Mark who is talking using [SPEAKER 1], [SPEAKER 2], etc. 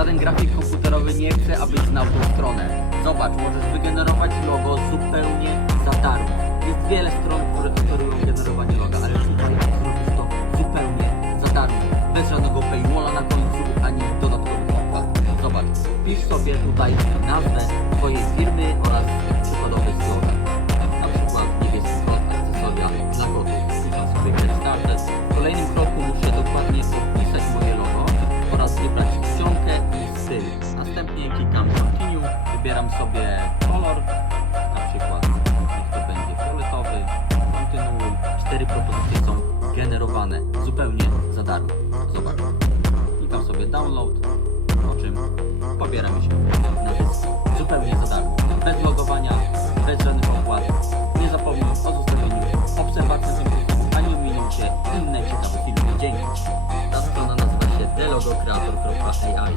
[SPEAKER 1] Żaden grafik komputerowy nie chce, abyś znał tą stronę. Zobacz, możesz wygenerować logo zupełnie za darmo. Jest wiele stron, które oferują generowanie loga, ale tutaj zrobisz to zupełnie za darmo. Bez żadnego paywalla na końcu, ani dodatkowych opłat. Zobacz, wpisz sobie tutaj nazwę twojej firmy wybieram sobie kolor, na przykład niech to będzie fioletowy, kontynuuj. Cztery propozycje są generowane zupełnie za darmo. Zobacz. Klikam sobie download, po czym pobiera mi się zupełnie za darmo. Bez logowania, bez żadnych opłat. Nie zapomnij o zostawieniu obserwacji filmów, ani ominą się inne ciekawe filmy. Dzięki. Ta strona nazywa się delogocreator.ai